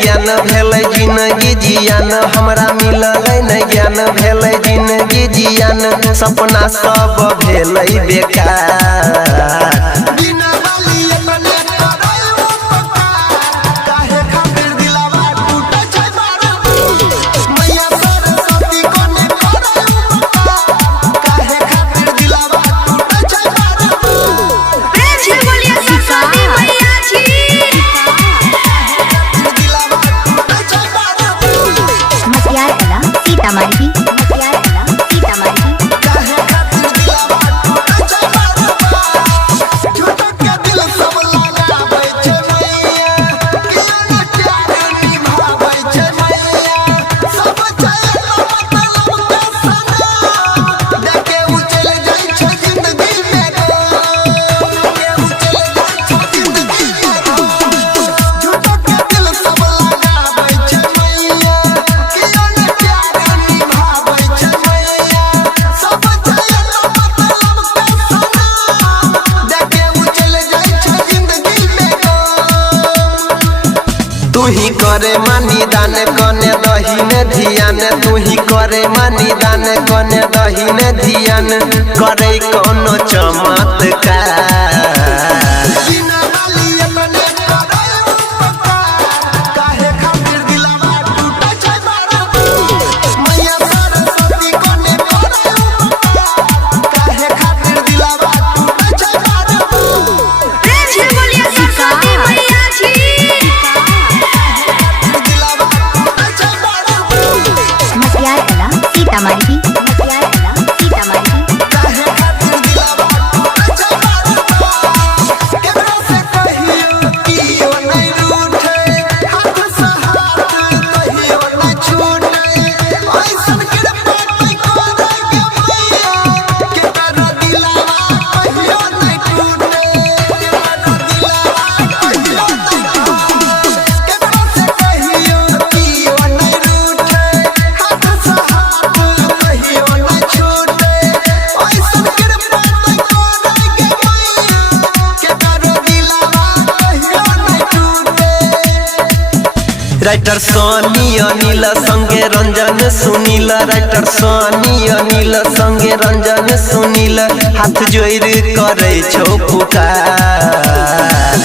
ज्ञान भेलै जिंदगी जियान हमरा मिललै न ज्ञान भेलै जिंदगी जियान सपना सब भेलै बेकार। तू ही करे मानी दान कने दहीन धियान तू ही करे मानी दान कने दहीन धियान करे कोनो चमत्कार। राइटर सोनी अनिल संगे रंजन सुनील राइटर सोनी अनिल संगे रंजन सुनील हाथ जोड़ करे छो पुकार।